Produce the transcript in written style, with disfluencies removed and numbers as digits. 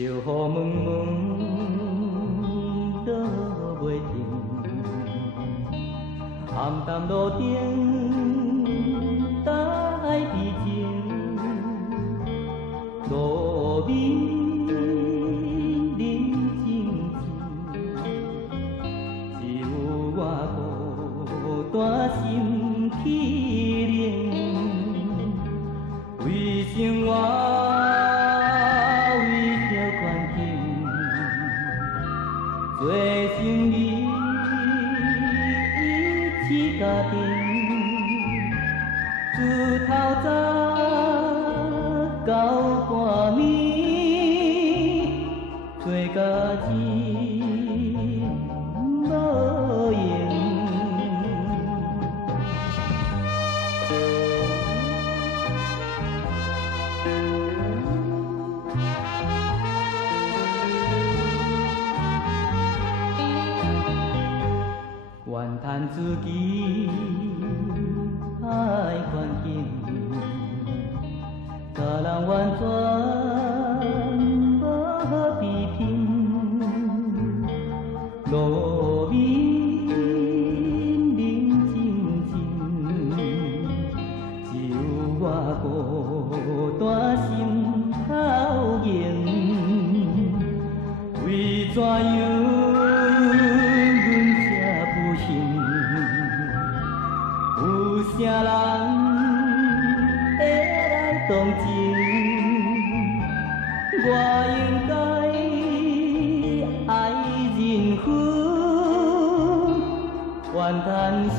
雨蒙蒙落袂停，暗淡路顶等爱悲情，路面冷清清，只有我孤单心起冷，为生活。 做生意，一起家庭，自头早到半暝，做家己无用。 怨叹自己爱环境，甲人完全无比拼，路面冷清清，只有我孤单心头硬，为怎样？ 有啥人会来同情？我应该爱人分，怨叹声。